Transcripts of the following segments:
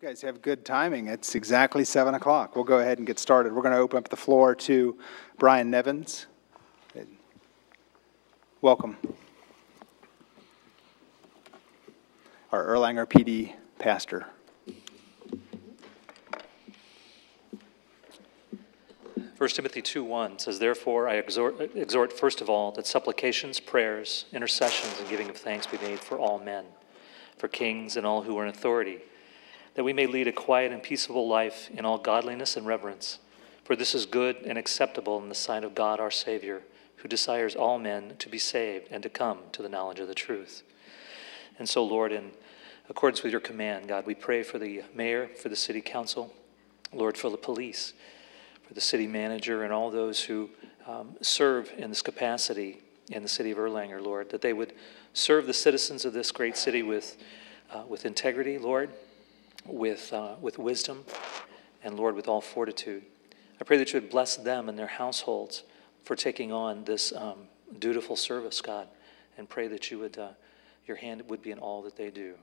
You guys have good timing. It's exactly 7 o'clock. We'll go ahead and get started. We're going to open up the floor to Brian Nevins. Welcome. Our Erlanger PD pastor. 1 Timothy 2:1 says, "Therefore I exhort first of all that supplications, prayers, intercessions, and giving of thanks be made for all men, for kings and all who are in authority, that we may lead a quiet and peaceable life in all godliness and reverence. For this is good and acceptable in the sight of God our Savior, who desires all men to be saved and to come to the knowledge of the truth." And so, Lord, in accordance with your command, God, we pray for the mayor, for the city council, Lord, for the police, for the city manager, and all those who serve in this capacity in the city of Erlanger, Lord, that they would serve the citizens of this great city with integrity, Lord, with wisdom, and Lord, with all fortitude. I pray that you would bless them and their households for taking on this dutiful service, God, and pray that you would, your hand would be in all that they do.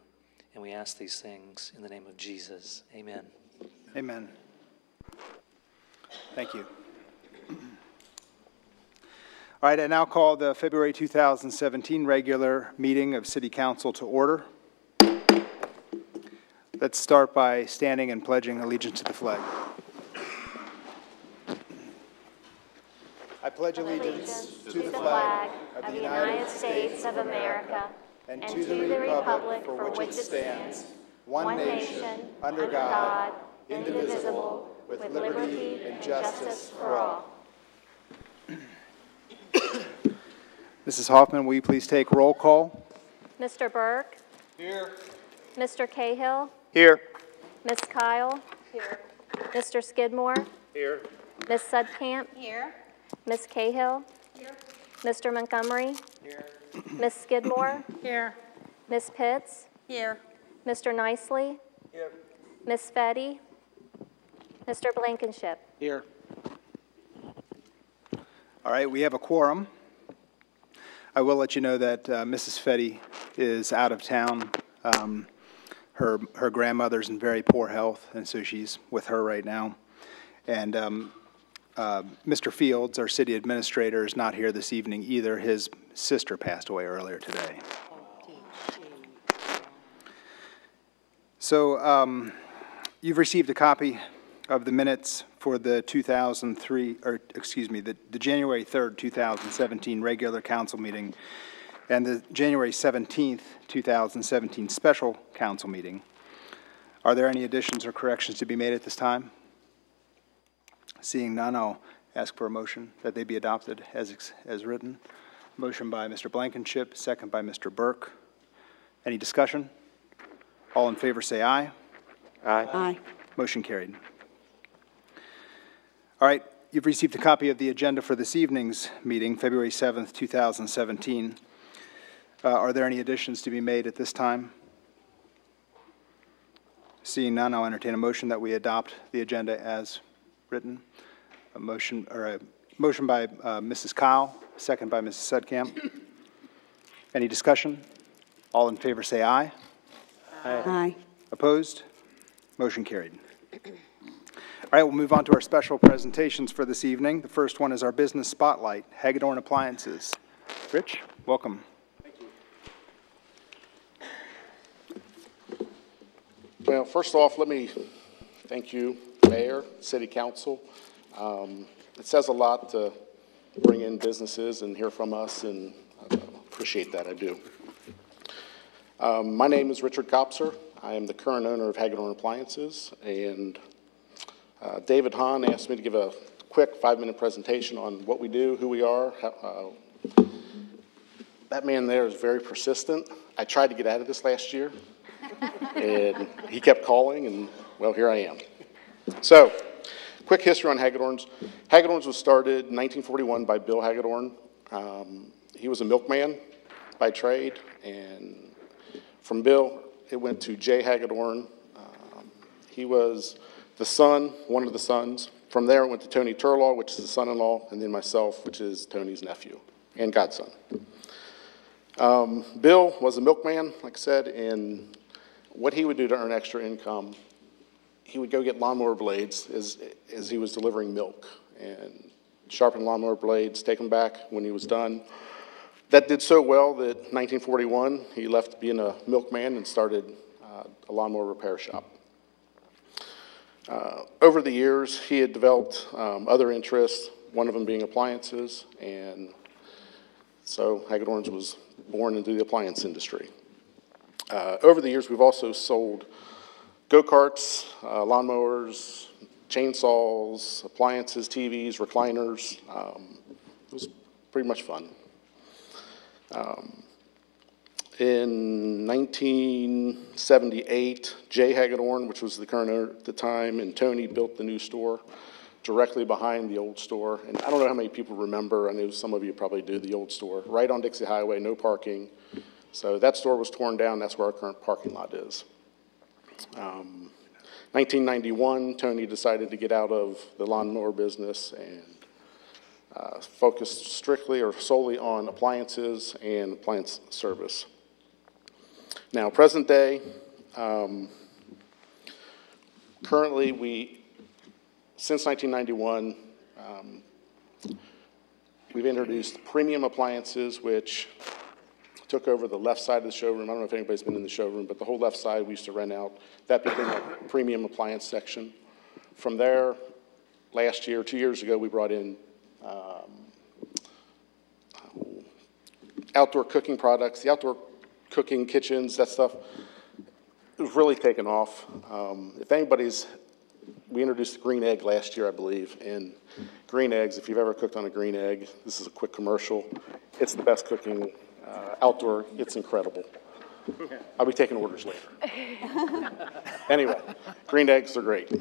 And we ask these things in the name of Jesus. Amen. Amen. Thank you. All right, I now call the February 2017 regular meeting of City Council to order. Let's start by standing and pledging allegiance to the flag. I pledge allegiance to the flag of the United States of America and to the republic for which it stands, one nation, under God, indivisible, with liberty and justice for all. Mrs. Hoffman, will you please take roll call? Mr. Burke? Here. Mr. Cahill? Here. Ms. Kyle? Here. Mr. Skidmore? Here. Ms. Sudkamp? Here. Ms. Cahill? Here. Mr. Montgomery? Here. Ms. Skidmore? Here. Ms. Pitts? Here. Mr. Nicely? Here. Ms. Fetty? Mr. Blankenship? Here. All right, we have a quorum. I will let you know that Mrs. Fetty is out of town. Her grandmother's in very poor health, and so she's with her right now. And Mr. Fields, our city administrator, is not here this evening either. His sister passed away earlier today. So you've received a copy of the minutes for the the January 3rd, 2017 regular council meeting and the January 17th, 2017 special council meeting. Are there any additions or corrections to be made at this time? Seeing none, I'll ask for a motion that they be adopted as written. Motion by Mr. Blankenship, second by Mr. Burke. Any discussion? All in favor say aye. Aye. Aye. Motion carried. All right, you've received a copy of the agenda for this evening's meeting, February 7th, 2017. Are there any additions to be made at this time? Seeing none, I'll entertain a motion that we adopt the agenda as written. A motion by Mrs. Kyle, second by Mrs. Sudkamp. Any discussion? All in favor say aye. Aye. Aye. Opposed? Motion carried. All right, we'll move on to our special presentations for this evening. The first one is our business spotlight, Hagedorn Appliances. Rich, welcome. Thank you. Well, first off, let me thank you, Mayor, City Council. It says a lot to bring in businesses and hear from us, and I appreciate that, I do. My name is Richard Kopser. I am the current owner of Hagedorn Appliances, and David Hahn asked me to give a quick 5-minute presentation on what we do, who we are. That man there is very persistent. I tried to get out of this last year, and he kept calling, and, well, here I am. So, quick history on Hagedorn's. Hagedorn's was started in 1941 by Bill Hagedorn. He was a milkman by trade, and from Bill, it went to Jay Hagedorn. He was the son, one of the sons. From there, it went to Tony Turlaw, which is the son-in-law, and then myself, which is Tony's nephew and godson. Bill was a milkman, like I said, and what he would do to earn extra income he would go get lawnmower blades as he was delivering milk and sharpen lawnmower blades, take them back when he was done. That did so well that 1941, he left being a milkman and started a lawnmower repair shop. Over the years, he had developed other interests, one of them being appliances, and so Hagedorn's was born into the appliance industry. Over the years, we've also sold go-karts, lawnmowers, chainsaws, appliances, TVs, recliners. It was pretty much fun. In 1978, Jay Hagedorn, which was the current owner at the time, and Tony built the new store directly behind the old store. And I don't know how many people remember, I know some of you probably do, the old store, right on Dixie Highway, no parking. So that store was torn down, that's where our current parking lot is. 1991, Tony decided to get out of the lawnmower business and focused strictly or solely on appliances and appliance service. Now, present day, currently since 1991, we've introduced premium appliances, which took over the left side of the showroom. I don't know if anybody's been in the showroom, but the whole left side we used to rent out. That became a premium appliance section. From there, last year, 2 years ago, we brought in outdoor cooking products, the outdoor cooking kitchens, that stuff. It was really taken off. If we introduced the green egg last year, I believe, and green eggs, if you've ever cooked on a green egg, this is a quick commercial. It's the best cooking outdoor. It's incredible. I'll be taking orders later. Anyway, green eggs are great.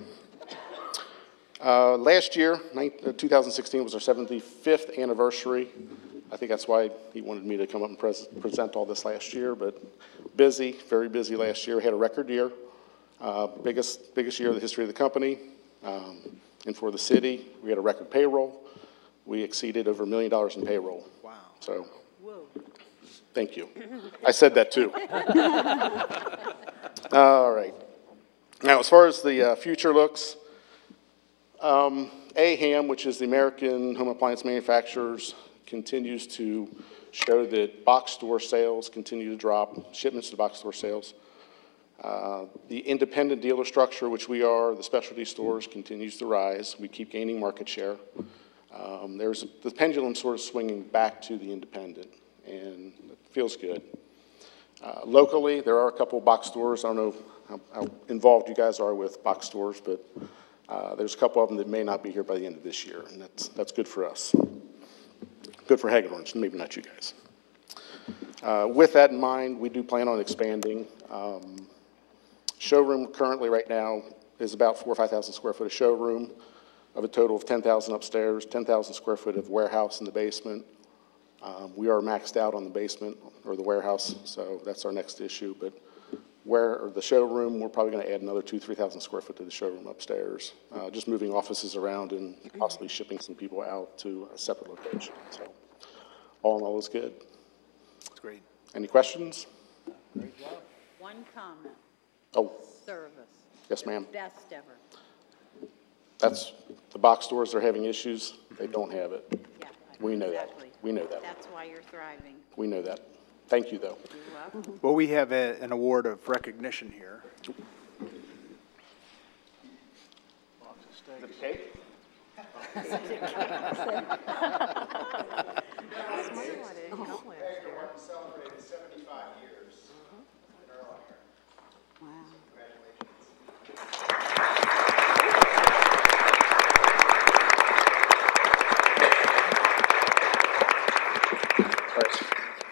Last year, 2016, was our 75th anniversary. I think that's why he wanted me to come up and present all this last year, but busy, very busy last year. We had a record year, biggest year of the history of the company, and for the city. We had a record payroll. We exceeded over $1 million in payroll. Wow. So, thank you. I said that too. All right. Now, as far as the future looks, AHAM, which is the American Home Appliance Manufacturers, continues to show that box store sales continue to drop, shipments to box store sales. The independent dealer structure, which we are, the specialty stores, continues to rise. We keep gaining market share. The pendulum sort of swinging back to the independent, and it feels good. Locally, there are a couple box stores. I don't know how involved you guys are with box stores, but there's a couple of them that may not be here by the end of this year, and that's good for us. Good for Hagedorn's, maybe not you guys. With that in mind, we do plan on expanding. Showroom currently right now is about 4,000 or 5,000 square foot of showroom, of a total of 10,000 upstairs, 10,000 square foot of warehouse in the basement. We are maxed out on the basement or the warehouse, so that's our next issue. But the showroom, we're probably going to add another 2,000 to 3,000 square foot to the showroom upstairs, just moving offices around and possibly shipping some people out to a separate location. So all in all is good. That's great. Any questions? Great job. One comment. Oh, Service. yes, ma'am. Best ever. That's the box stores that are having issues. They don't have it. Yeah. We know that. Exactly. We know that. That's why you're thriving. We know that. Thank you, though. You're welcome. Well, we have an award of recognition here. The cake? Celebrated 75 years in Erlanger. Wow.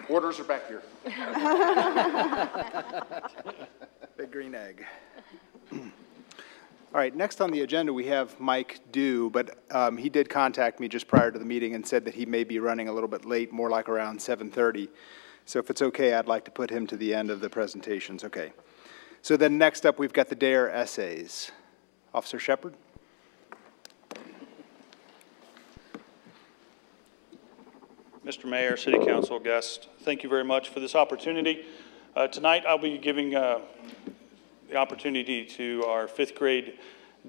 Orders are back here. Big green egg. All right, next on the agenda, we have Mike Dew, but he did contact me just prior to the meeting and said that he may be running a little bit late, more like around 7:30. So if it's okay, I'd like to put him to the end of the presentations. Okay. So then next up, we've got the DARE essays. Officer Shepard? Mr. Mayor, City Council, guests, thank you very much for this opportunity. Tonight I'll be giving the opportunity to our 5th grade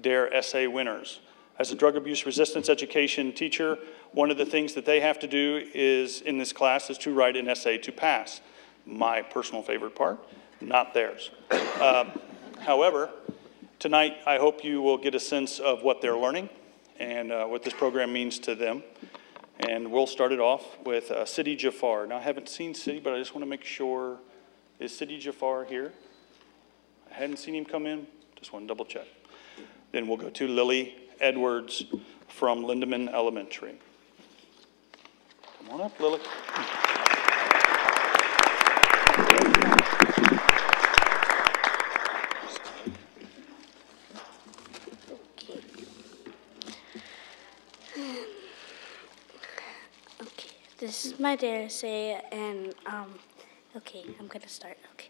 DARE essay winners. As a drug abuse resistance education teacher, one of the things that they have to do is, in this class, is to write an essay to pass. My personal favorite part, not theirs. However, tonight I hope you will get a sense of what they're learning and what this program means to them. And we'll start it off with Sidi Jafar. Now, I haven't seen Sidi, but I just want to make sure, is Sidi Jafar here? I hadn't seen him come in, just want to double check. Then we'll go to Lily Edwards from Lindeman Elementary. Come on up, Lily. Okay, this is my dare essay, and okay, I'm gonna start. Okay.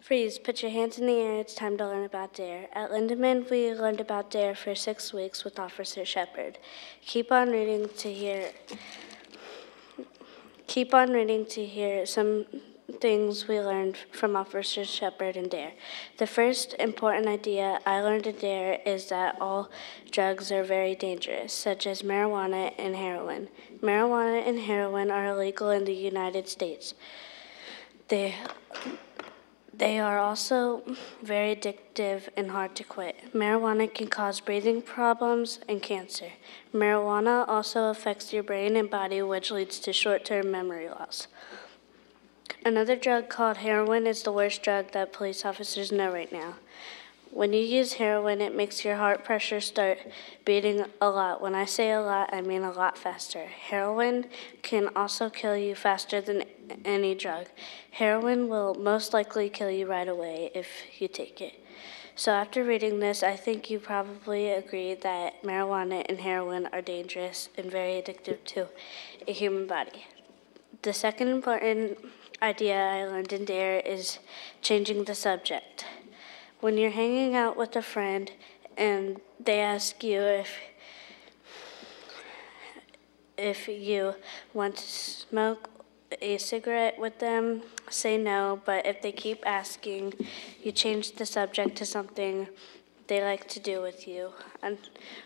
Freeze, put your hands in the air, it's time to learn about DARE. At Lindeman, we learned about DARE for 6 weeks with Officer Shepard. Keep on reading to hear some things we learned from Officer Shepard and DARE. The first important idea I learned in DARE is that all drugs are very dangerous, such as marijuana and heroin. Marijuana and heroin are illegal in the United States. They are also very addictive and hard to quit. Marijuana can cause breathing problems and cancer. Marijuana also affects your brain and body, which leads to short-term memory loss. Another drug called heroin is the worst drug that police officers know right now. When you use heroin, it makes your heart pressure start beating a lot. When I say a lot, I mean a lot faster. Heroin can also kill you faster than any drug. Heroin will most likely kill you right away if you take it. So after reading this, I think you probably agree that marijuana and heroin are dangerous and very addictive to a human body. The second important idea I learned in DARE is changing the subject. When you're hanging out with a friend and they ask you if you want to smoke a cigarette with them, say no, but if they keep asking, you change the subject to something they like to do with you. And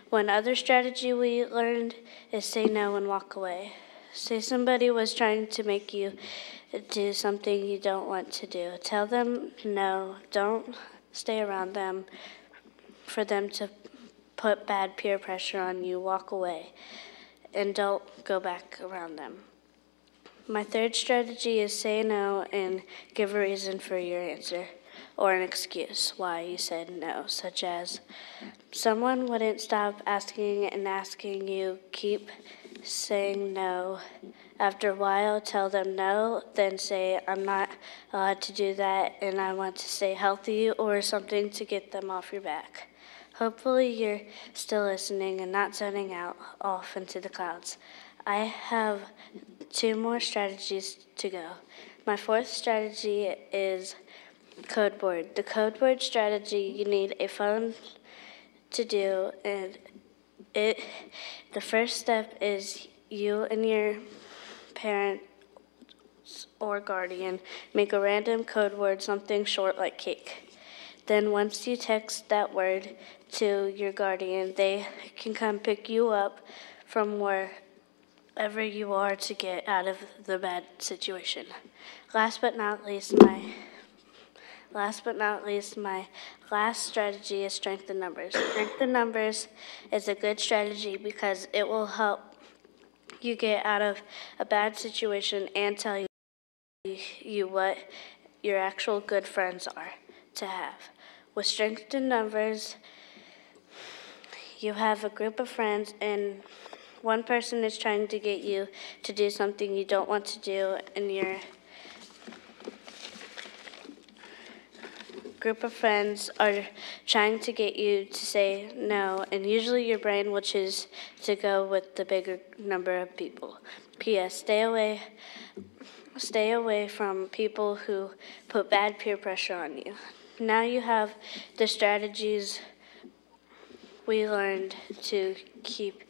one other strategy we learned is say no and walk away. Say somebody was trying to make you do something you don't want to do. Tell them no, don't stay around them for them to put bad peer pressure on you. Walk away and don't go back around them. My third strategy is say no and give a reason for your answer or an excuse why you said no, such as someone wouldn't stop asking and asking you, keep saying no. After a while, tell them no, then say, I'm not allowed to do that and I want to stay healthy, or something to get them off your back. Hopefully you're still listening and not zoning out off into the clouds. I have 2 more strategies to go. My fourth strategy is code board. The code board strategy, you need a phone to do, and the first step is you and your parent or guardian make a random code word, something short like cake. Then once you text that word to your guardian, they can come pick you up from wherever you are to get out of the bad situation. Last but not least, my last strategy is strength in numbers. Strength in numbers is a good strategy because it will help you get out of a bad situation and tell you what your actual good friends are to have. With strength in numbers, you have a group of friends and one person is trying to get you to do something you don't want to do, and your group of friends are trying to get you to say no, and usually your brain will choose to go with the bigger number of people. P.S. Stay away from people who put bad peer pressure on you. Now you have the strategies we learned to keep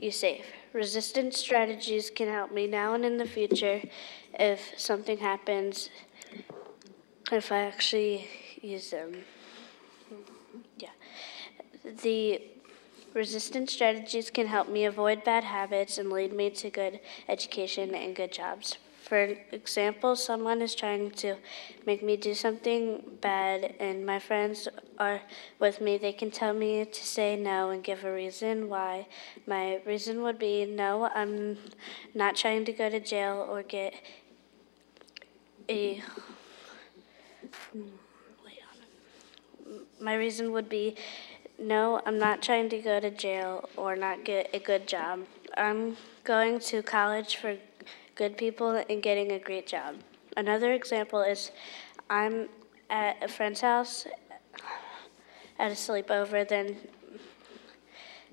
you safe. Resistance strategies can help me now and in the future if something happens. if I actually use them. Yeah. The resistance strategies can help me avoid bad habits and lead me to good education and good jobs. For example, someone is trying to make me do something bad and my friends are with me. They can tell me to say no and give a reason why. My reason would be, no, I'm not trying to go to jail or get a... My reason would be, no, I'm not trying to go to jail or not get a good job. I'm going to college for good people and getting a great job. Another example is I'm at a friend's house at a sleepover, then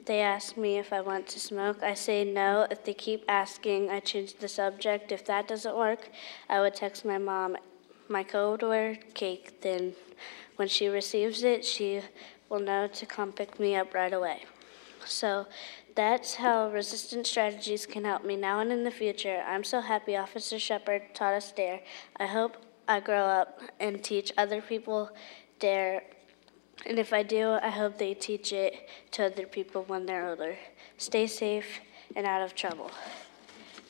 they ask me if I want to smoke. I say no. If they keep asking, I change the subject. If that doesn't work, I would text my mom my code word, cake. Then when she receives it, she will know to come pick me up right away. So that's how resistance strategies can help me now and in the future. I'm so happy Officer Shepard taught us DARE. I hope I grow up and teach other people DARE. And if I do, I hope they teach it to other people when they're older. Stay safe and out of trouble.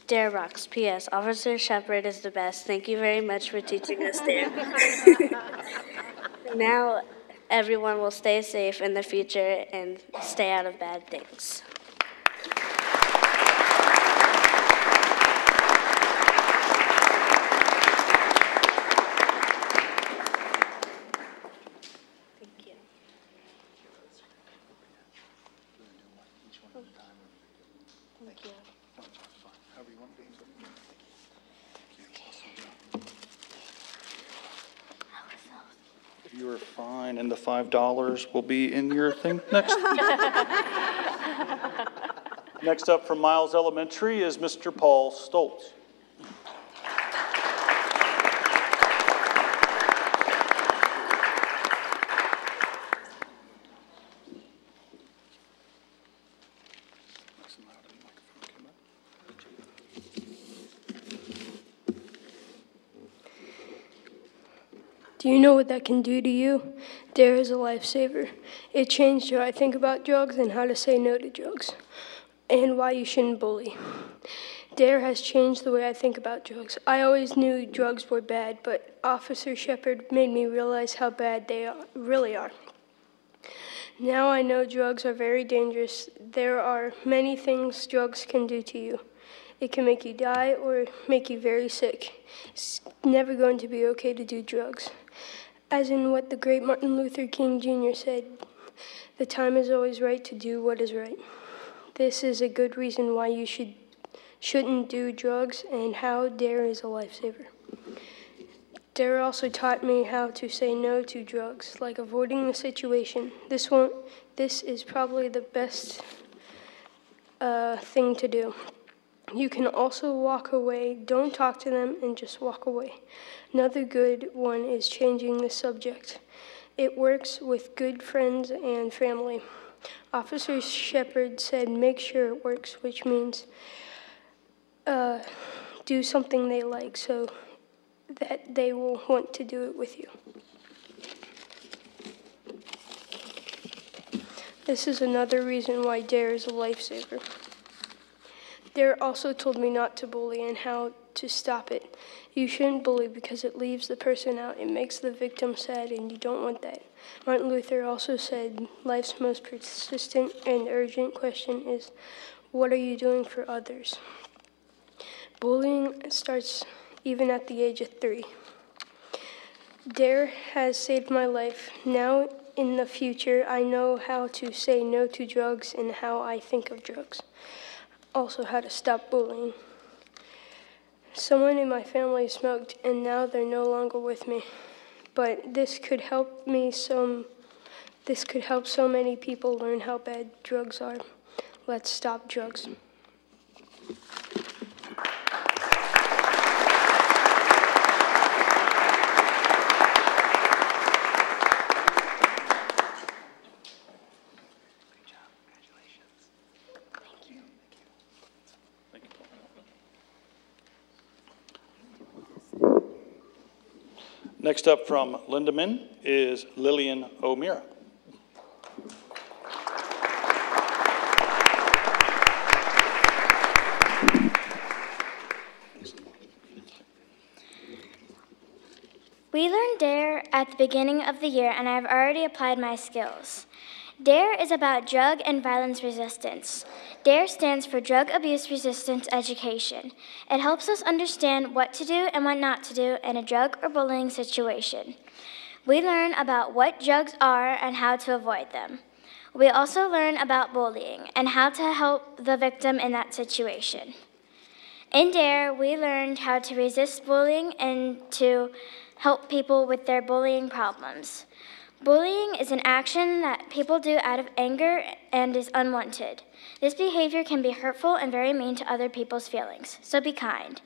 DARE rocks. P.S. Officer Shepard is the best. Thank you very much for teaching us DARE. Now everyone will stay safe in the future and stay out of bad things. You are fine, and the $5 will be in your thing next. Next up from Miles Elementary is Mr. Paul Stoltz. Do you know what that can do to you? DARE is a lifesaver. It changed how I think about drugs and how to say no to drugs, and why you shouldn't bully. DARE has changed the way I think about drugs. I always knew drugs were bad, but Officer Shepard made me realize how bad they really are. Now I know drugs are very dangerous. There are many things drugs can do to you. It can make you die or make you very sick. It's never going to be okay to do drugs. As in what the great Martin Luther King Jr. said, the time is always right to do what is right. This is a good reason why you shouldn't do drugs and how DARE is a lifesaver. DARE also taught me how to say no to drugs, like avoiding the situation. This is probably the best thing to do. You can also walk away. Don't talk to them and just walk away. Another good one is changing the subject. It works with good friends and family. Officer Shepard said make sure it works, which means do something they like so that they will want to do it with you. This is another reason why DARE is a lifesaver. DARE also told me not to bully and how to stop it. You shouldn't bully because it leaves the person out. It makes the victim sad, and you don't want that. Martin Luther also said life's most persistent and urgent question is, what are you doing for others? Bullying starts even at the age of 3. DARE has saved my life. Now, in the future, I know how to say no to drugs and how I think of drugs. Also, how to stop bullying. Someone in my family smoked, and now they're no longer with me. But this could help so many people learn how bad drugs are. Let's stop drugs. Next up from Lindeman is Lillian O'Meara. We learned DARE at the beginning of the year, and I've already applied my skills. DARE is about drug and violence resistance. DARE stands for Drug Abuse Resistance Education. It helps us understand what to do and what not to do in a drug or bullying situation. We learn about what drugs are and how to avoid them. We also learn about bullying and how to help the victim in that situation. In DARE, we learned how to resist bullying and to help people with their bullying problems. Bullying is an action that people do out of anger and is unwanted. This behavior can be hurtful and very mean to other people's feelings, so be kind.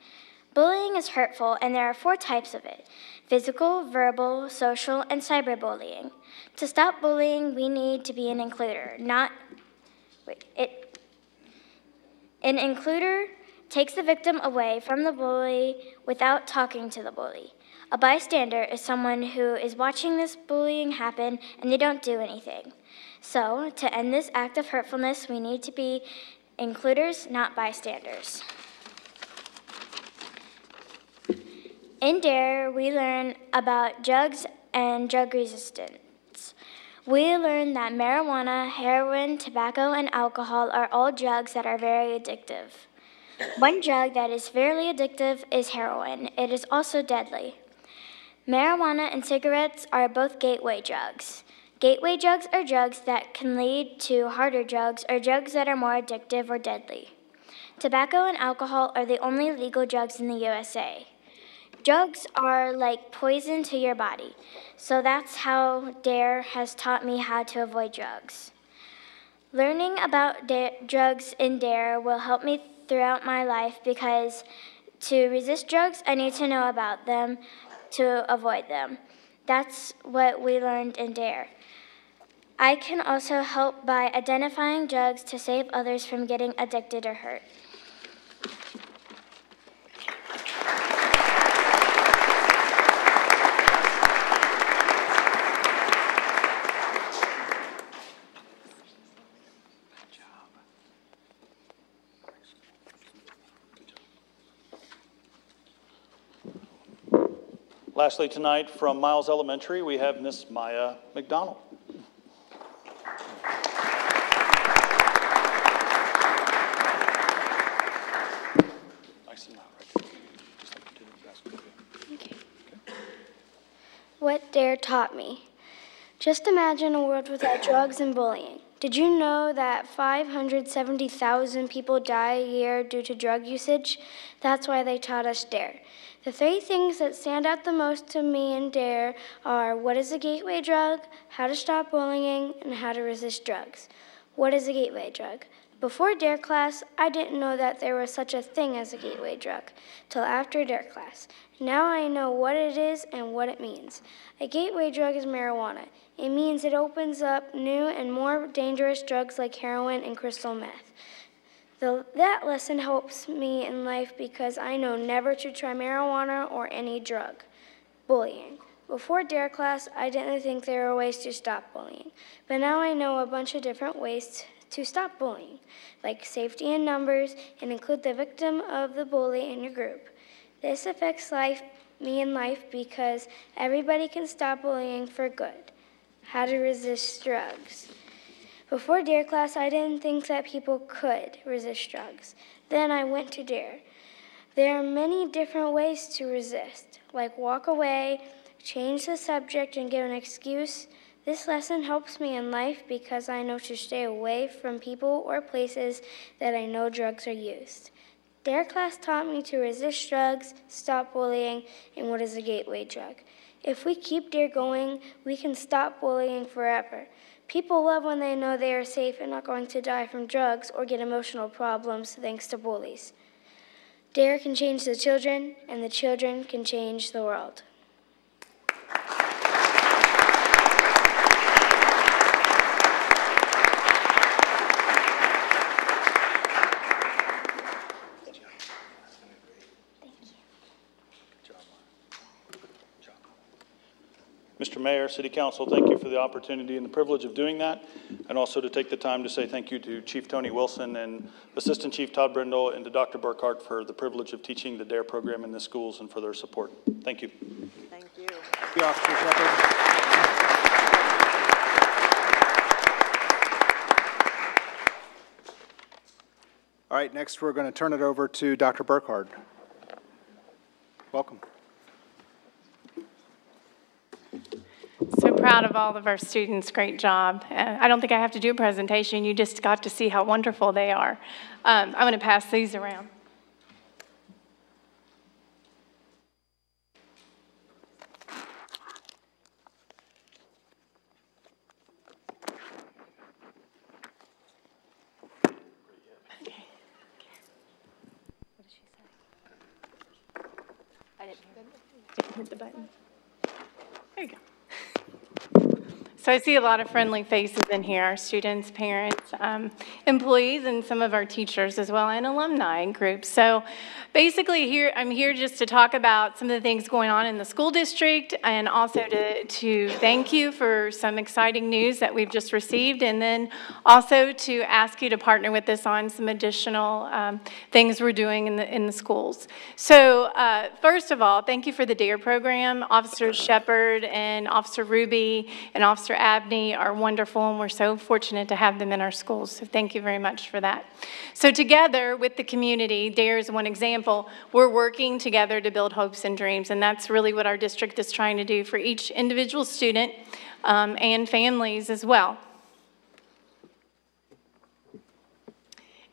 Bullying is hurtful, and there are 4 types of it: physical, verbal, social, and cyberbullying. To stop bullying, we need to be an includer. An includer takes the victim away from the bully without talking to the bully. A bystander is someone who is watching this bullying happen and they don't do anything. So, to end this act of hurtfulness, we need to be includers, not bystanders. In DARE, we learn about drugs and drug resistance. We learn that marijuana, heroin, tobacco, and alcohol are all drugs that are very addictive. One drug that is fairly addictive is heroin. It is also deadly. Marijuana and cigarettes are both gateway drugs. Gateway drugs are drugs that can lead to harder drugs or drugs that are more addictive or deadly. Tobacco and alcohol are the only legal drugs in the USA. Drugs are like poison to your body, so that's how DARE has taught me how to avoid drugs. Learning about drugs in DARE will help me throughout my life because to resist drugs, I need to know about them to avoid them. That's what we learned in DARE. I can also help by identifying drugs to save others from getting addicted or hurt. Lastly tonight, from Miles Elementary, we have Miss Maya McDonald. What DARE taught me. Just imagine a world without drugs and bullying. Did you know that 570,000 people die a year due to drug usage? That's why they taught us DARE. The 3 things that stand out the most to me in DARE are what is a gateway drug, how to stop bullying, and how to resist drugs. What is a gateway drug? Before DARE class, I didn't know that there was such a thing as a gateway drug till after DARE class. Now I know what it is and what it means. A gateway drug is marijuana. It means it opens up new and more dangerous drugs like heroin and crystal meth. That lesson helps me in life because I know never to try marijuana or any drug. Bullying. Before DARE class, I didn't think there were ways to stop bullying. But now I know a bunch of different ways to stop bullying, like safety in numbers and include the victim of the bully in your group. This affects me in life because everybody can stop bullying for good. How to resist drugs. Before DARE class, I didn't think that people could resist drugs. Then I went to DARE. There are many different ways to resist, like walk away, change the subject, and give an excuse. This lesson helps me in life because I know to stay away from people or places that I know drugs are used. DARE class taught me to resist drugs, stop bullying, and what is a gateway drug. If we keep DARE going, we can stop bullying forever. People love when they know they are safe and not going to die from drugs or get emotional problems thanks to bullies. DARE can change the children, and the children can change the world. Mr. Mayor, City Council, thank you for the opportunity and the privilege of doing that, and also to take the time to say thank you to Chief Tony Wilson and Assistant Chief Todd Brindle and to Dr. Burkhart for the privilege of teaching the DARE program in the schools and for their support. Thank you. Thank you. Thank you, Officer Shepard. All right, next we're going to turn it over to Dr. Burkhart. Welcome. So proud of all of our students. Great job. I don't think I have to do a presentation. You just got to see how wonderful they are. I'm going to pass these around. Didn't hit the button. There you go. So I see a lot of friendly faces in here, our students, parents, employees, and some of our teachers as well, and alumni groups. So basically I'm here just to talk about some of the things going on in the school district and also to thank you for some exciting news that we've just received, and then also to ask you to partner with us on some additional things we're doing in the schools. So first of all, thank you for the DARE program. Officer Shepard and Officer Ruby and Officer Abney are wonderful, and we're so fortunate to have them in our schools. So thank you very much for that. So together with the community, DARE is one example. We're working together to build hopes and dreams, and that's really what our district is trying to do for each individual student and families as well.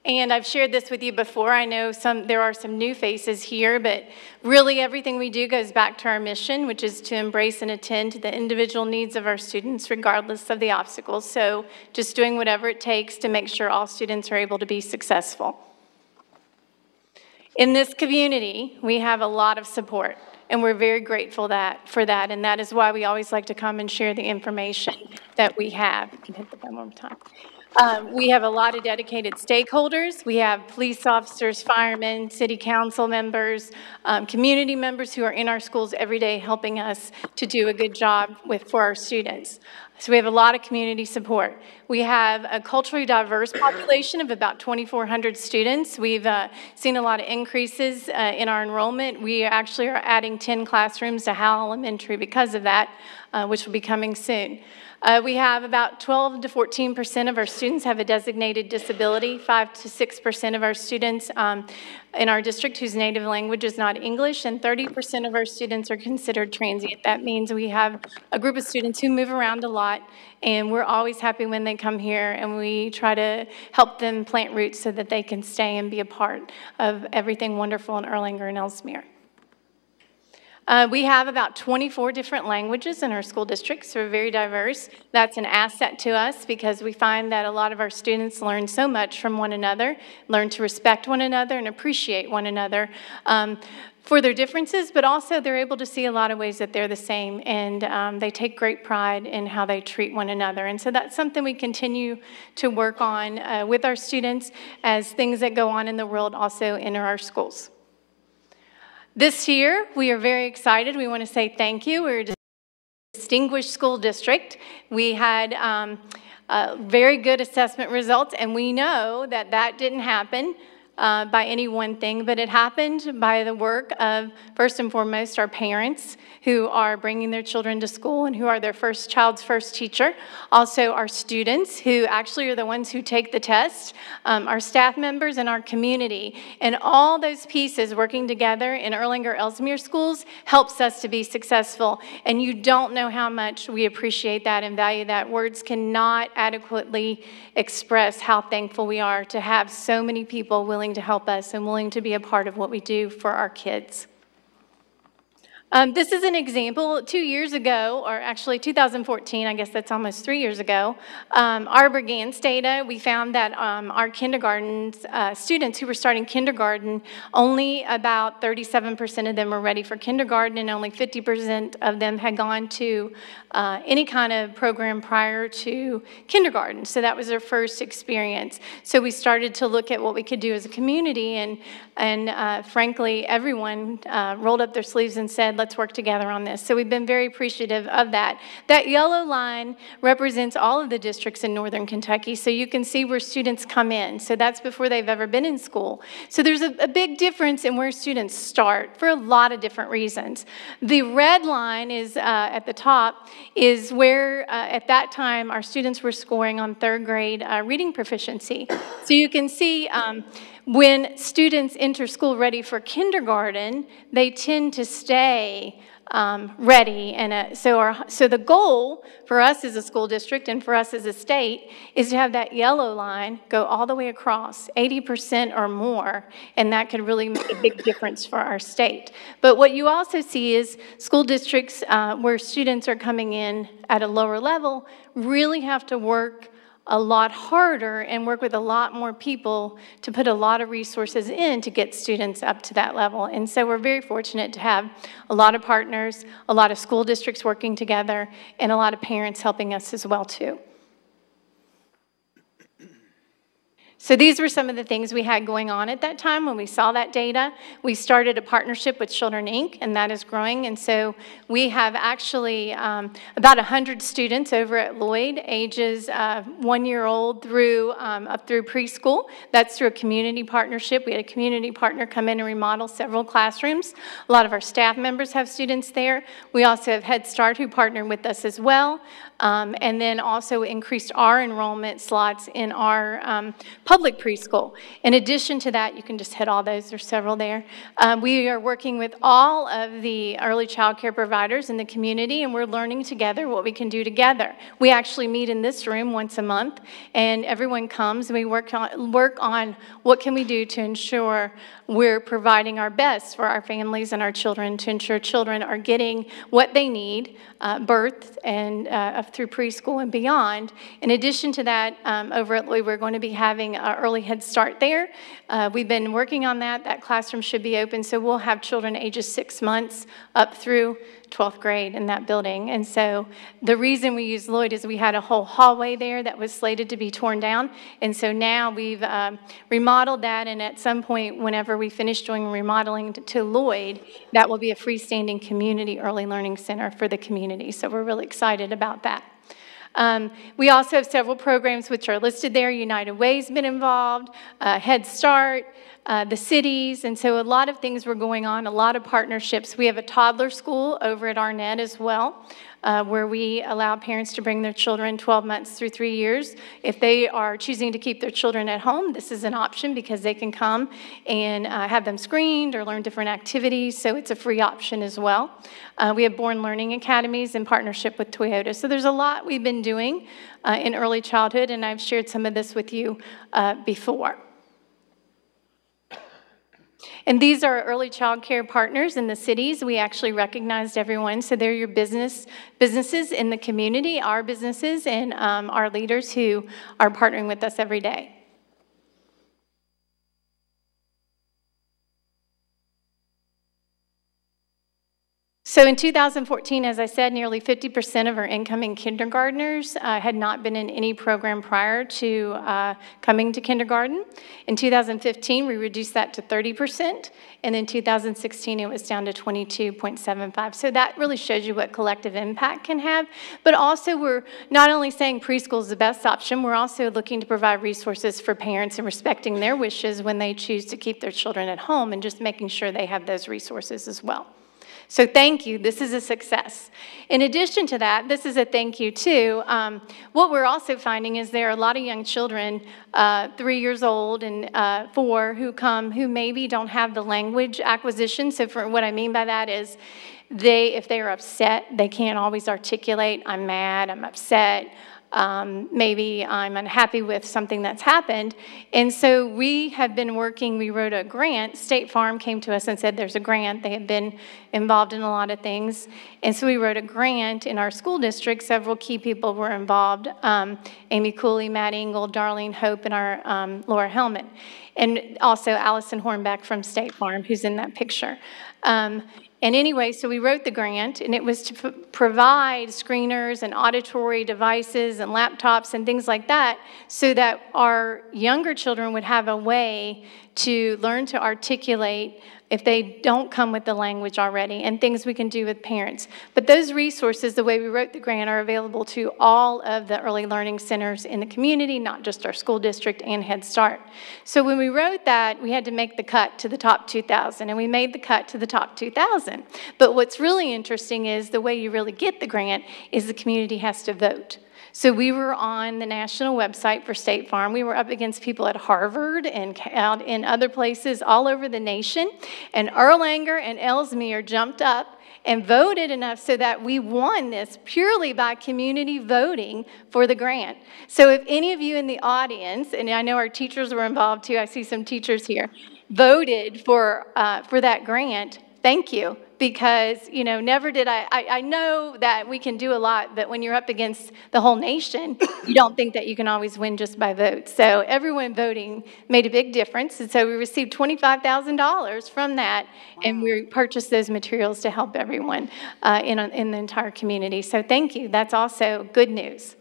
And I've shared this with you before. I know there are some new faces here, but really everything we do goes back to our mission, which is to embrace and attend to the individual needs of our students, regardless of the obstacles. So just doing whatever it takes to make sure all students are able to be successful. In this community, we have a lot of support, and we're very grateful for that, and that is why we always like to come and share the information that we have. You can hit the button one more time. We have a lot of dedicated stakeholders. We have police officers, firemen, city council members, community members who are in our schools every day helping us to do a good job for our students. So we have a lot of community support. We have a culturally diverse population of about 2,400 students. We've seen a lot of increases in our enrollment. We actually are adding 10 classrooms to Howell Elementary because of that, which will be coming soon. We have about 12 to 14% of our students have a designated disability, 5 to 6% of our students in our district whose native language is not English, and 30% of our students are considered transient. That means we have a group of students who move around a lot, and we're always happy when they come here, and we try to help them plant roots so that they can stay and be a part of everything wonderful in Erlanger and Ellesmere. We have about 24 different languages in our school district, so we're very diverse. That's an asset to us because we find that a lot of our students learn so much from one another, learn to respect one another and appreciate one another for their differences, but also they're able to see a lot of ways that they're the same, and they take great pride in how they treat one another. And so that's something we continue to work on with our students as things that go on in the world also enter our schools. This year, we are very excited. We want to say thank you. We're a distinguished school district. We had very good assessment results, and we know that that didn't happen by any one thing, but it happened by the work of, first and foremost, our parents who are bringing their children to school and who are their child's first teacher. Also, our students who actually are the ones who take the test, our staff members, and our community. And all those pieces working together in Erlanger Ellesmere schools helps us to be successful. And you don't know how much we appreciate that and value that. Words cannot adequately express how thankful we are to have so many people willing to help us and willing to be a part of what we do for our kids. This is an example. 2 years ago, or actually 2014, I guess that's almost 3 years ago, our Brigance data, we found that our kindergarten students who were starting kindergarten, only about 37% of them were ready for kindergarten, and only 50% of them had gone to any kind of program prior to kindergarten. So that was their first experience. So we started to look at what we could do as a community, and frankly, everyone rolled up their sleeves and said, let's work together on this. So we've been very appreciative of that. That yellow line represents all of the districts in Northern Kentucky, so you can see where students come in. So that's before they've ever been in school. So there's a big difference in where students start for a lot of different reasons. The red line is at the top is where at that time our students were scoring on third grade reading proficiency. So you can see when students enter school ready for kindergarten, they tend to stay ready. And so the goal for us as a school district and for us as a state is to have that yellow line go all the way across, 80% or more, and that could really make a big difference for our state. But what you also see is school districts where students are coming in at a lower level really have to work a lot harder and work with a lot more people to put a lot of resources in to get students up to that level. And so we're very fortunate to have a lot of partners, a lot of school districts working together, and a lot of parents helping us as well too. So these were some of the things we had going on at that time when we saw that data. We started a partnership with Children Inc., and that is growing. And so we have actually about 100 students over at Lloyd, ages 1 year old through up through preschool. That's through a community partnership. We had a community partner come in and remodel several classrooms. A lot of our staff members have students there. We also have Head Start who partnered with us as well. And then also increased our enrollment slots in our public preschool. In addition to that, you can just hit all those, there's several there. We are working with all of the early child care providers in the community, and we're learning together what we can do together. We actually meet in this room once a month, and everyone comes, and we work on what can we do to ensure we're providing our best for our families and our children to ensure children are getting what they need, birth and up through preschool and beyond. In addition to that, over at Lloyd, we're going to be having an early Head Start there. We've been working on that. That classroom should be open, so we'll have children ages 6 months up through 12th grade in that building. And so the reason we used Lloyd is we had a whole hallway there that was slated to be torn down. And so now we've remodeled that, and at some point, whenever we finish doing remodeling to Lloyd, that will be a freestanding community early learning center for the community. So we're really excited about that. We also have several programs which are listed there. United Way's been involved, Head Start, the cities, and so a lot of things were going on, a lot of partnerships. We have a toddler school over at Arnett as well, where we allow parents to bring their children 12 months through 3 years. If they are choosing to keep their children at home, this is an option because they can come and have them screened or learn different activities, so it's a free option as well. We have Born Learning Academies in partnership with Toyota. So there's a lot we've been doing in early childhood, and I've shared some of this with you before. And these are early child care partners in the cities. We actually recognized everyone. So they're your businesses in the community, our businesses, and our leaders who are partnering with us every day. So in 2014, as I said, nearly 50% of our incoming kindergartners had not been in any program prior to coming to kindergarten. In 2015, we reduced that to 30%, and in 2016, it was down to 22.75. So that really shows you what collective impact can have. But also, we're not only saying preschool is the best option, we're also looking to provide resources for parents and respecting their wishes when they choose to keep their children at home and just making sure they have those resources as well. So thank you. This is a success. In addition to that, this is a thank you too. What we're also finding is there are a lot of young children, 3 years old and 4, who come who maybe don't have the language acquisition. So for what I mean by that is if they are upset, they can't always articulate, I'm mad, I'm upset. Maybe I'm unhappy with something that's happened. And so we have been working, we wrote a grant. State Farm came to us and said there's a grant. They have been involved in a lot of things. And so we wrote a grant in our school district. Several key people were involved. Amy Cooley, Matt Engel, Darlene Hope, and our Laura Hellman. And also Allison Hornback from State Farm, who's in that picture. And anyway, so we wrote the grant, and it was to provide screeners and auditory devices and laptops and things like that so that our younger children would have a way to learn to articulate if they don't come with the language already, and things we can do with parents. But those resources, the way we wrote the grant, are available to all of the early learning centers in the community, not just our school district and Head Start. So when we wrote that, we had to make the cut to the top 2,000, and we made the cut to the top 2,000. But what's really interesting is the way you really get the grant is the community has to vote. So we were on the national website for State Farm. We were up against people at Harvard and out in other places all over the nation. And Erlanger and Ellesmere jumped up and voted enough so that we won this purely by community voting for the grant. So if any of you in the audience, and I know our teachers were involved too, I see some teachers here, voted for that grant, thank you. Because, you know, never did I know that we can do a lot, but when you're up against the whole nation, you don't think that you can always win just by vote. So everyone voting made a big difference. And so we received $25,000 from that, and we purchased those materials to help everyone in the entire community. So thank you. That's also good news.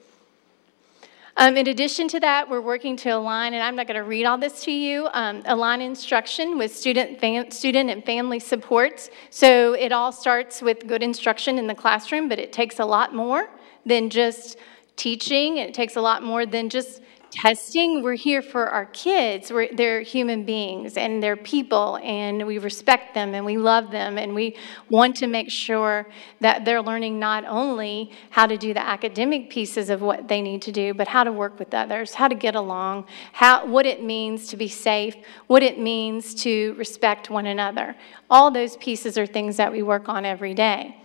In addition to that, we're working to align, and I'm not going to read all this to you, align instruction with student and family supports. So it all starts with good instruction in the classroom, but it takes a lot more than just teaching. It takes a lot more than just testing. We're here for our kids. They're human beings, and they're people, and we respect them, and we love them, and we want to make sure that they're learning not only how to do the academic pieces of what they need to do, but how to work with others, how to get along, what it means to be safe, what it means to respect one another. All those pieces are things that we work on every day.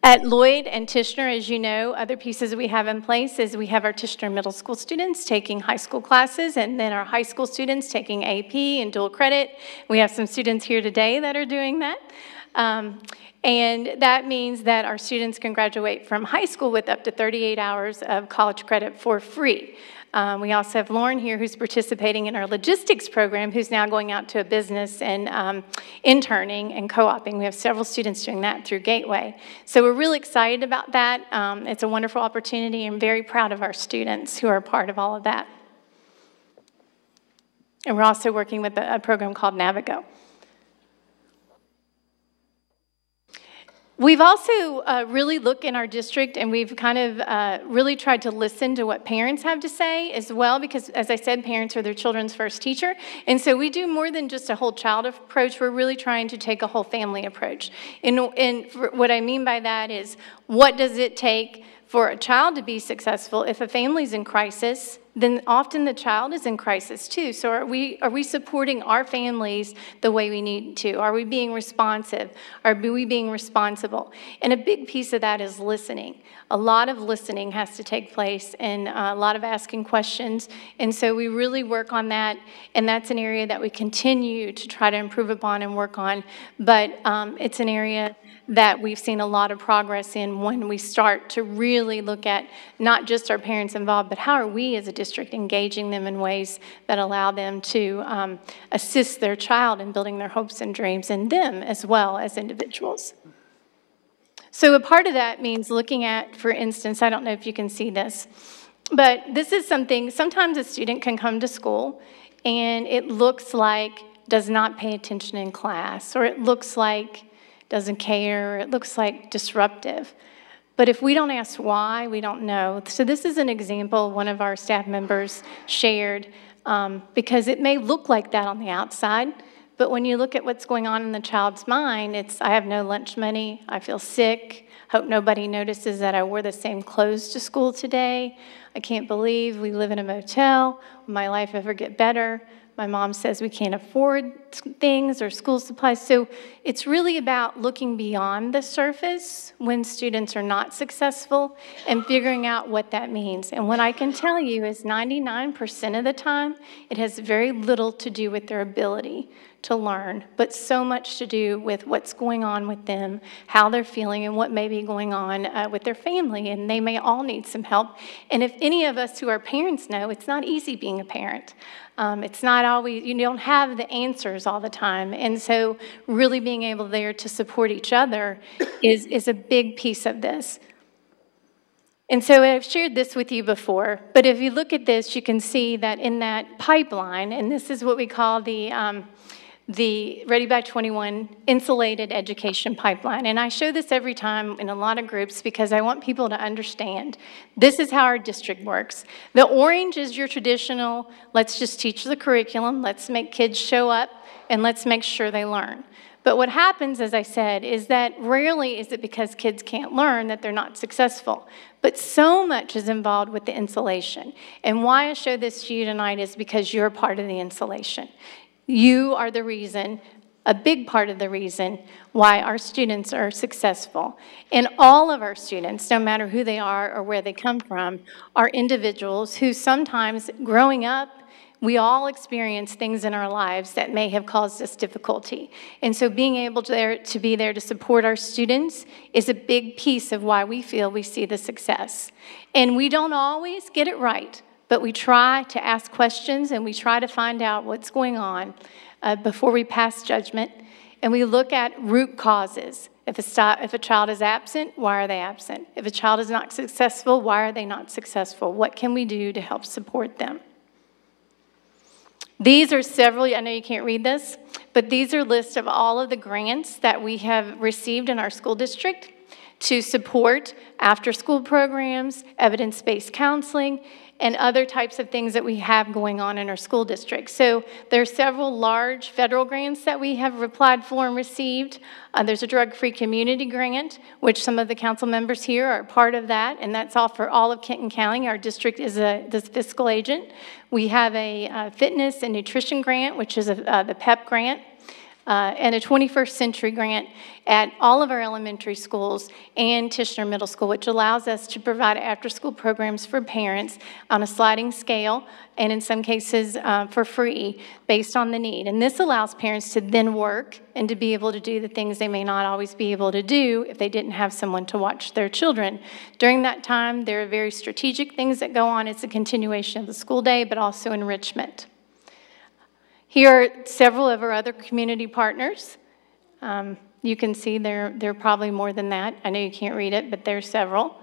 At Lloyd and Tishner, as you know, other pieces we have in place is we have our Tishner middle school students taking high school classes, and then our high school students taking AP and dual credit. We have some students here today that are doing that. And that means that our students can graduate from high school with up to 38 hours of college credit for free. We also have Lauren here who's participating in our logistics program, who's now going out to a business and interning and co-oping. We have several students doing that through Gateway. So we're really excited about that. It's a wonderful opportunity, and very proud of our students who are a part of all of that. And we're also working with a program called Navigo. We've also really looked in our district, and we've kind of really tried to listen to what parents have to say as well, because as I said, parents are their children's first teacher. And so we do more than just a whole child approach. We're really trying to take a whole family approach. And what I mean by that is, what does it take for a child to be successful? If a family's in crisis, then often the child is in crisis too. So are we supporting our families the way we need to? Are we being responsive? Are we being responsible? And a big piece of that is listening. A lot of listening has to take place, and a lot of asking questions. And so we really work on that, and that's an area that we continue to try to improve upon and work on. But it's an area that we've seen a lot of progress in when we start to really look at not just our parents involved, but how are we as a district engaging them in ways that allow them to assist their child in building their hopes and dreams in them as well as individuals. So a part of that means looking at, for instance, I don't know if you can see this, but this is something, sometimes a student can come to school and it looks like does not pay attention in class, or it looks like doesn't care, or it looks like disruptive. But if we don't ask why, we don't know. So this is an example one of our staff members shared, because it may look like that on the outside, but when you look at what's going on in the child's mind, it's, I have no lunch money, I feel sick, hope nobody notices that I wore the same clothes to school today, I can't believe we live in a motel, will my life ever get better? My mom says we can't afford things or school supplies. So it's really about looking beyond the surface when students are not successful and figuring out what that means. And what I can tell you is 99% of the time, it has very little to do with their ability to learn, but so much to do with what's going on with them, how they're feeling, and what may be going on with their family. And they may all need some help. And if any of us who are parents know, it's not easy being a parent. It's not always, you don't have the answers all the time. And so really being able there to support each other is a big piece of this. And so I've shared this with you before, but if you look at this, you can see that in that pipeline, and this is what we call the Ready by 21 insulated education pipeline. And I show this every time in a lot of groups because I want people to understand this is how our district works. The orange is your traditional, let's just teach the curriculum, let's make kids show up, and let's make sure they learn. But what happens, as I said, is that rarely is it because kids can't learn that they're not successful. But so much is involved with the insulation. And why I show this to you tonight is because you're part of the insulation. You are the reason, a big part of the reason, why our students are successful. And all of our students, no matter who they are or where they come from, are individuals who sometimes, growing up, we all experience things in our lives that may have caused us difficulty. And so being able to be there to support our students is a big piece of why we feel we see the success. And we don't always get it right, but we try to ask questions and we try to find out what's going on before we pass judgment. And we look at root causes. If a child is absent, why are they absent? If a child is not successful, why are they not successful? What can we do to help support them? These are several, I know you can't read this, but these are lists of all of the grants that we have received in our school district to support after-school programs, evidence-based counseling, and other types of things that we have going on in our school district. So there are several large federal grants that we have applied for and received. There's a drug-free community grant, which some of the council members here are part of that, and that's all for all of Kenton County. Our district is the fiscal agent. We have a fitness and nutrition grant, which is the PEP grant, and a 21st Century grant at all of our elementary schools and Tishner Middle School, which allows us to provide after-school programs for parents on a sliding scale, and in some cases for free, based on the need. And this allows parents to then work and to be able to do the things they may not always be able to do if they didn't have someone to watch their children. During that time, there are very strategic things that go on. It's a continuation of the school day, but also enrichment. Here are several of our other community partners. You can see there are probably more than that. I know you can't read it, but there's several.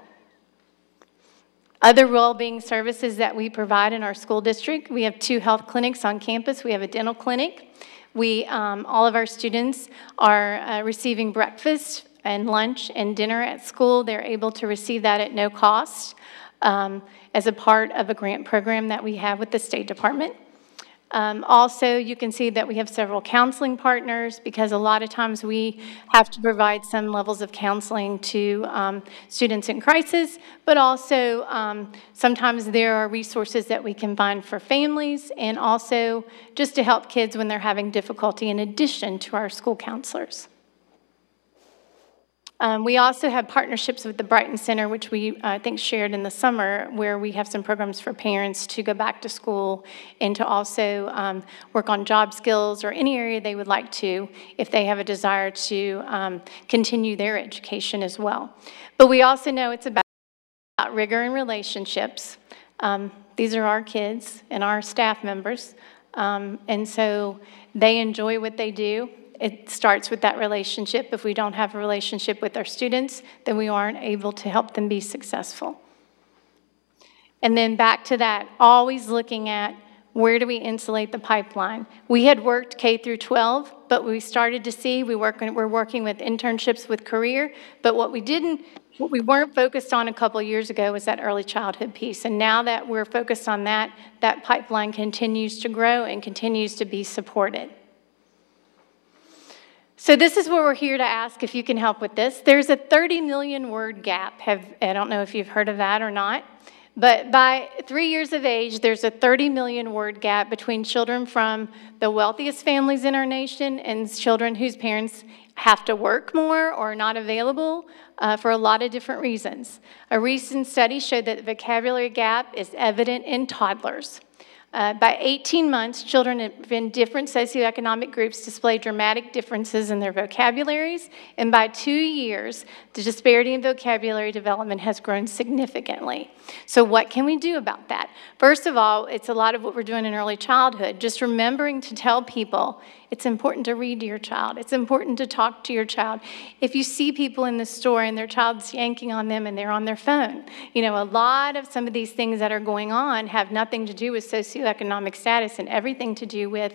Other well-being services that we provide in our school district, we have 2 health clinics on campus. We have a dental clinic. All of our students are receiving breakfast and lunch and dinner at school. They're able to receive that at no cost as a part of a grant program that we have with the State Department. Also, you can see that we have several counseling partners because a lot of times we have to provide some levels of counseling to students in crisis, but also sometimes there are resources that we can find for families and also just to help kids when they're having difficulty in addition to our school counselors. We also have partnerships with the Brighton Center, which we, I think, shared in the summer, where we have some programs for parents to go back to school and to also work on job skills or any area they would like to if they have a desire to continue their education as well. But we also know it's about rigor in relationships. These are our kids and our staff members, and so they enjoy what they do. It starts with that relationship. If we don't have a relationship with our students, then we aren't able to help them be successful. And then back to that, always looking at where do we insulate the pipeline. We had worked K through 12, but we started to see we're working with internships with career, but what we weren't focused on a couple of years ago was that early childhood piece. And now that we're focused on that, that pipeline continues to grow and continues to be supported. So this is where we're here to ask if you can help with this. There's a 30 million word gap. I don't know if you've heard of that or not, but by 3 years of age, there's a 30 million word gap between children from the wealthiest families in our nation and children whose parents have to work more or are not available for a lot of different reasons. A recent study showed that the vocabulary gap is evident in toddlers. By 18 months, children in different socioeconomic groups display dramatic differences in their vocabularies, and by 2 years, the disparity in vocabulary development has grown significantly. So what can we do about that? First of all, it's a lot of what we're doing in early childhood, just remembering to tell people, It's important to read to your child. It's important to talk to your child. If you see people in the store and their child's yanking on them and they're on their phone, you know, a lot of some of these things that are going on have nothing to do with socioeconomic status and everything to do with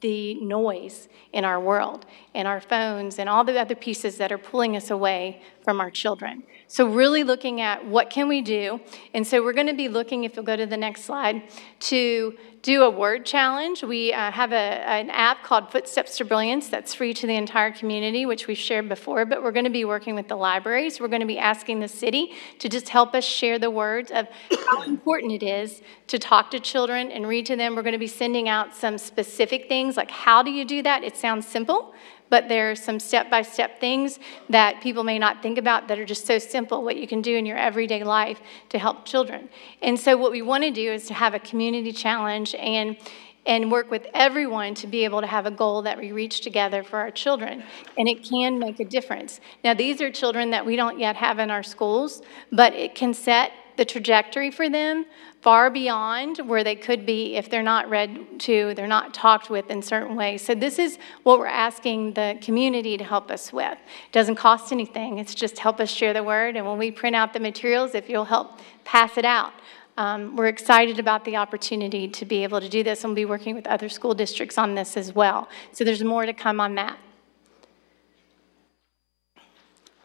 the noise in our world and our phones and all the other pieces that are pulling us away from our children. So really looking at what can we do. And so we're going to be looking, if you'll go to the next slide, to do a word challenge. We have an app called Footsteps to Brilliance that's free to the entire community, which we've shared before, but we're going to be working with the libraries. We're going to be asking the city to just help us share the words of how important it is to talk to children and read to them. We're going to be sending out some specific things, like how do you do that? It sounds simple, but there are some step-by-step things that people may not think about that are just so simple, what you can do in your everyday life to help children. And so what we want to do is to have a community challenge and work with everyone to be able to have a goal that we reach together for our children. And it can make a difference. Now, these are children that we don't yet have in our schools, but it can set the trajectory for them far beyond where they could be if they're not read to, they're not talked with in certain ways. So this is what we're asking the community to help us with. It doesn't cost anything. It's just help us share the word. And when we print out the materials, if you'll help pass it out. We're excited about the opportunity to be able to do this, and we'll be working with other school districts on this as well. So there's more to come on that.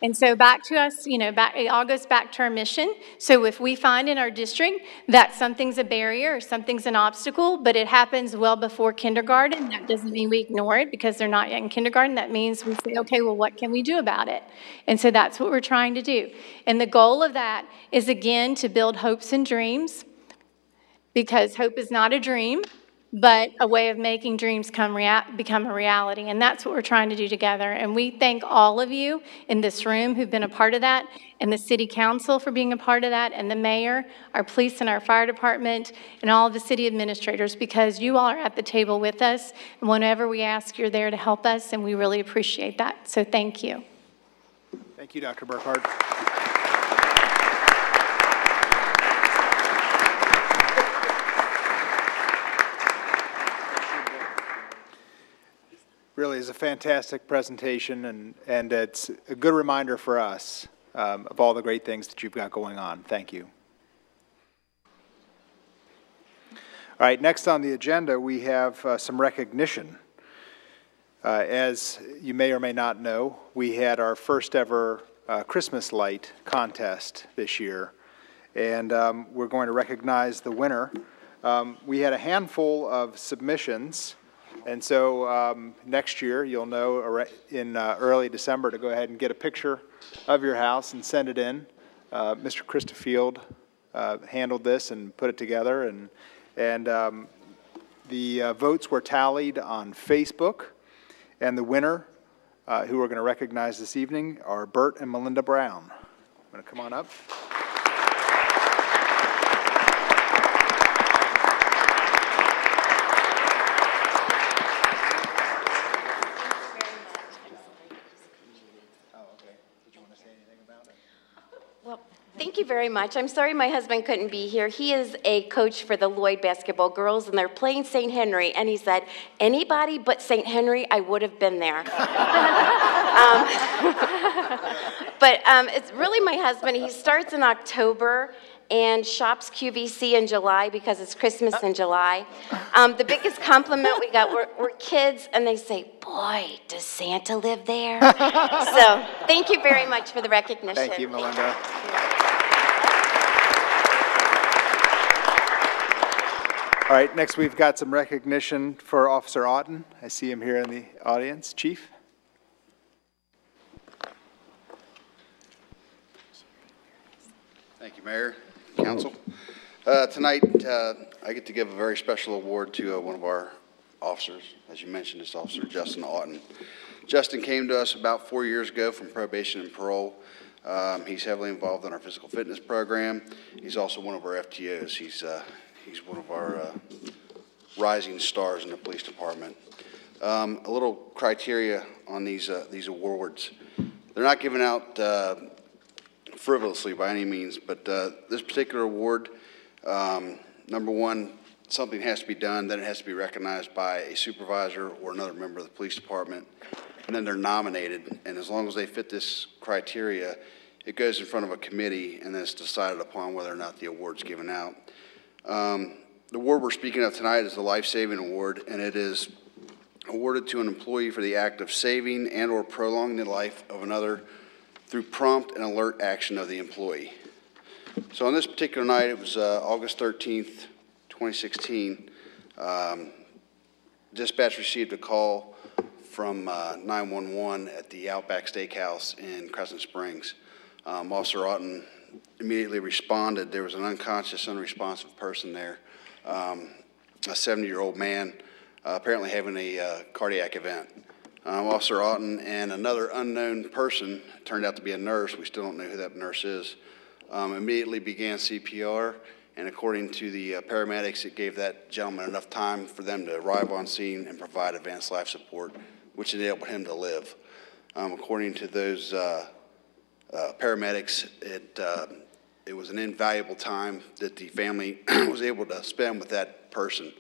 And so back to us, you know, it all goes back to our mission. So if we find in our district that something's a barrier or something's an obstacle, but it happens well before kindergarten, that doesn't mean we ignore it because they're not yet in kindergarten. That means we say, okay, well, what can we do about it? And so that's what we're trying to do. And the goal of that is, again, to build hopes and dreams, because hope is not a dream, but a way of making dreams become a reality. And that's what we're trying to do together. And we thank all of you in this room who've been a part of that, and the city council for being a part of that, and the mayor, our police and our fire department, and all of the city administrators, because you all are at the table with us. And whenever we ask, you're there to help us, and we really appreciate that. So thank you. Thank you, Dr. Burkhardt. Really is a fantastic presentation, and it's a good reminder for us of all the great things that you've got going on. Thank you. All right, next on the agenda, we have some recognition. As you may or may not know, we had our first ever Christmas light contest this year, and we're going to recognize the winner. We had a handful of submissions. And so next year, you'll know in early December to go ahead and get a picture of your house and send it in. Mr. Krista Field handled this and put it together. And the votes were tallied on Facebook. And the winner, who we're going to recognize this evening, are Bert and Melinda Brown. I'm going to come on up. Thank you very much. I'm sorry my husband couldn't be here. He is a coach for the Lloyd basketball girls, and they're playing St. Henry. And he said, anybody but St. Henry, I would have been there. But it's really my husband. He starts in October and shops QVC in July because it's Christmas in July. The biggest compliment we got were kids, and they say, boy, does Santa live there? So thank you very much for the recognition. Thank you, Melinda. All right, next we've got some recognition for Officer Otten. I see him here in the audience. Chief? Thank you, Mayor, Council. Tonight, I get to give a very special award to one of our officers. As you mentioned, it's Officer Justin Otten. Justin came to us about 4 years ago from probation and parole. He's heavily involved in our physical fitness program. He's also one of our FTOs. He's one of our rising stars in the police department. A little criteria on these awards. They're not given out frivolously by any means, but this particular award, number one, something has to be done, then it has to be recognized by a supervisor or another member of the police department, and then they're nominated. And as long as they fit this criteria, it goes in front of a committee, and then it's decided upon whether or not the award's given out. The award we're speaking of tonight is the Life Saving Award, and it is awarded to an employee for the act of saving and or prolonging the life of another through prompt and alert action of the employee. So on this particular night, it was August 13th, 2016. Dispatch received a call from 911 at the Outback Steakhouse in Crescent Springs. Officer Otten immediately responded. There was an unconscious, unresponsive person there, a 70-year-old man, apparently having a cardiac event. Officer Otten and another unknown person, turned out to be a nurse, we still don't know who that nurse is, immediately began CPR, and according to the paramedics, it gave that gentleman enough time for them to arrive on scene and provide advanced life support, which enabled him to live. According to those paramedics, it was an invaluable time that the family was able to spend with that person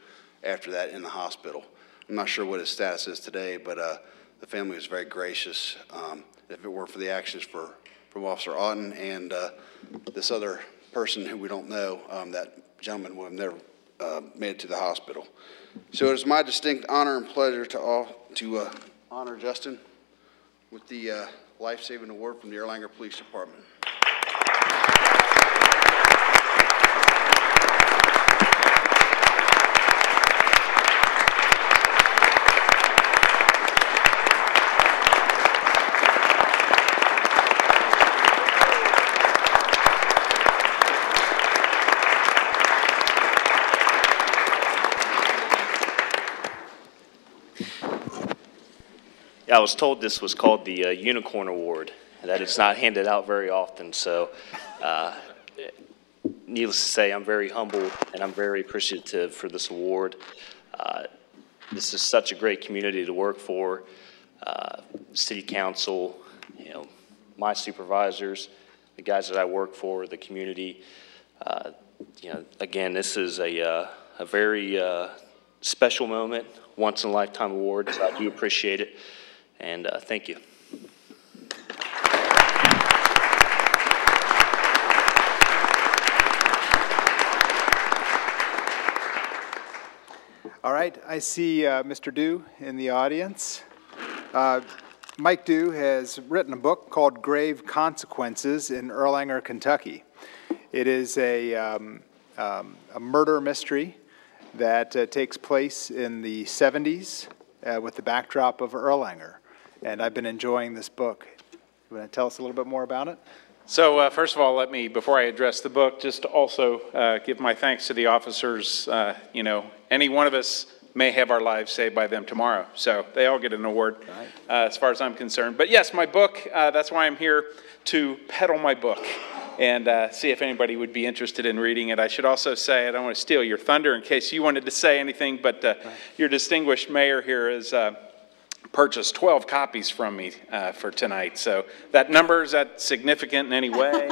after that in the hospital. I'm not sure what his status is today, but the family was very gracious. If it weren't for the actions from Officer Otten and this other person who we don't know, that gentleman would have never made it to the hospital. So it is my distinct honor and pleasure to honor Justin with the Life Saving Award from the Erlanger Police Department. I was told this was called the Unicorn Award, and that it's not handed out very often. So needless to say, I'm very humbled and I'm very appreciative for this award. This is such a great community to work for. City council, you know, my supervisors, the guys that I work for, the community. You know, again, this is a very special moment, once in a lifetime award. So I do appreciate it. And thank you. All right, I see Mr. Dew in the audience. Mike Dew has written a book called Grave Consequences in Erlanger, Kentucky. It is a murder mystery that takes place in the 70s with the backdrop of Erlanger. And I've been enjoying this book. You want to tell us a little bit more about it? So first of all, let me, before I address the book, just also give my thanks to the officers. You know, any one of us may have our lives saved by them tomorrow. So they all get an award as far as I'm concerned. But yes, my book, that's why I'm here to peddle my book and see if anybody would be interested in reading it. I should also say, I don't want to steal your thunder in case you wanted to say anything, but your distinguished mayor here has purchased 12 copies from me for tonight. So that number, is that significant in any way?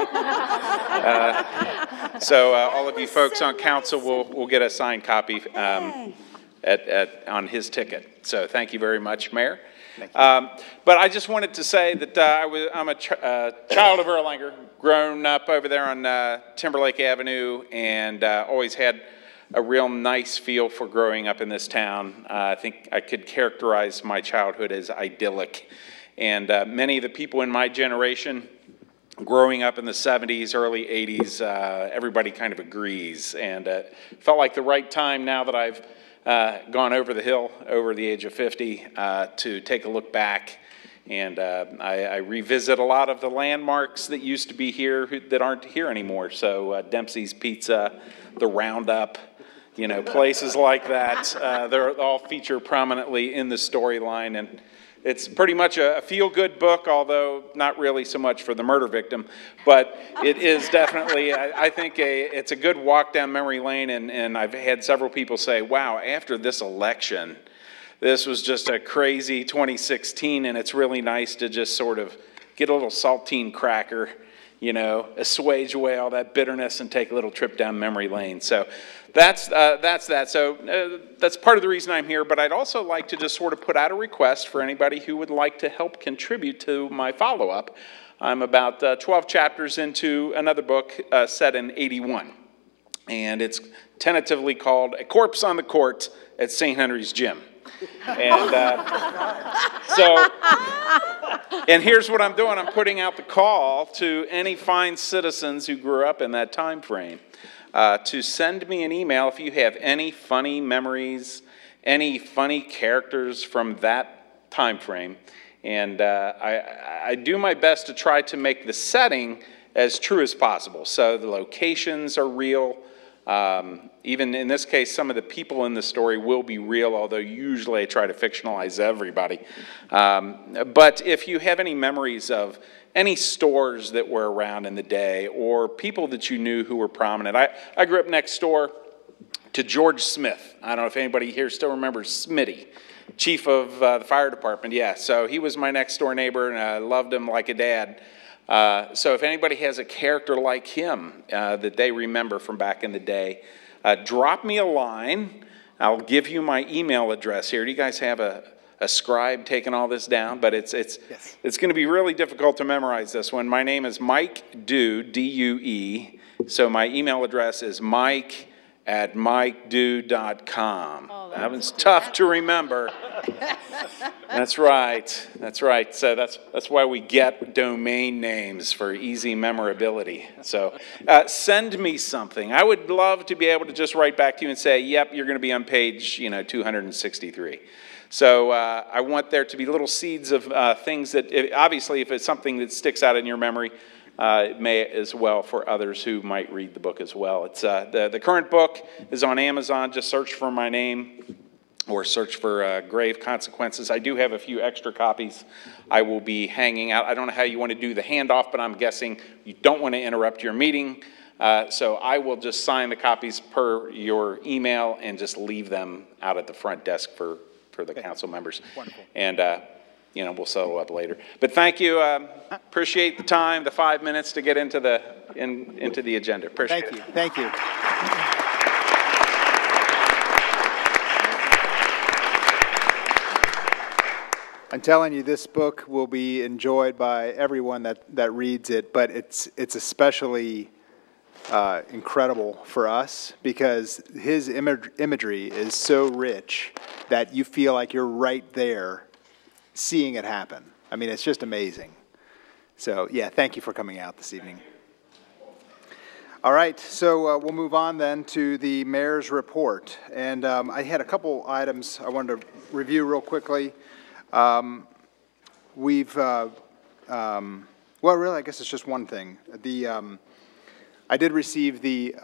So all of you folks on council will get a signed copy on his ticket. So thank you very much, Mayor. But I just wanted to say that I'm a child of Erlanger, grown up over there on Timberlake Avenue, and always had a real nice feel for growing up in this town. I think I could characterize my childhood as idyllic. And many of the people in my generation, growing up in the 70s, early 80s, everybody kind of agrees. And it felt like the right time now that I've gone over the hill, over the age of 50, to take a look back. And I revisit a lot of the landmarks that used to be here that aren't here anymore. So Dempsey's Pizza, the Roundup, you know, places like that. They're all feature prominently in the storyline. And it's pretty much a feel-good book, although not really so much for the murder victim. But it is definitely, I think, it's a good walk down memory lane. And I've had several people say, wow, after this election, this was just a crazy 2016, and it's really nice to just sort of get a little saltine cracker assuage away all that bitterness and take a little trip down memory lane. So that's that. So that's part of the reason I'm here, but I'd also like to just sort of put out a request for anybody who would like to help contribute to my follow-up. I'm about 12 chapters into another book set in 81, and it's tentatively called A Corpse on the Court at St. Henry's Gym. And and here's what I'm doing. I'm putting out the call to any fine citizens who grew up in that time frame to send me an email if you have any funny memories, any funny characters from that time frame. And I do my best to try to make the setting as true as possible. So the locations are real. Even in this case, some of the people in the story will be real, although usually I try to fictionalize everybody. But if you have any memories of any stores that were around in the day or people that you knew who were prominent. I grew up next door to George Smith. I don't know if anybody here still remembers Smitty, chief of the fire department. Yeah, so he was my next door neighbor, and I loved him like a dad. So if anybody has a character like him that they remember from back in the day, drop me a line. I'll give you my email address here. Do you guys have a scribe taking all this down? But it's going to be really difficult to memorize this one. My name is Mike Due, D-U-E. So my email address is mike@mikedue.com. That one's tough to remember. That's right. That's right. So that's why we get domain names for easy memorability. So send me something. I would love to be able to just write back to you and say, yep, you're going to be on page 263. So I want there to be little seeds of things that, obviously, if it's something that sticks out in your memory, it may as well for others who might read the book as well. It's the current book is on Amazon. Just search for my name or search for Grave Consequences. I do have a few extra copies I will be hanging out. I don't know how you want to do the handoff, but I'm guessing you don't want to interrupt your meeting. So I will just sign the copies per your email and just leave them out at the front desk for the council members. Wonderful. And we'll settle up later. But thank you. Appreciate the time, the 5 minutes to get into the agenda. Appreciate it. Thank you. I'm telling you, this book will be enjoyed by everyone that reads it, but it's especially incredible for us because his imagery is so rich that you feel like you're right there seeing it happen. I mean, it's just amazing. So, yeah, thank you for coming out this evening. All right, so we'll move on then to the mayor's report. And I had a couple items I wanted to review real quickly. Well, really, I guess it's just one thing. I did receive the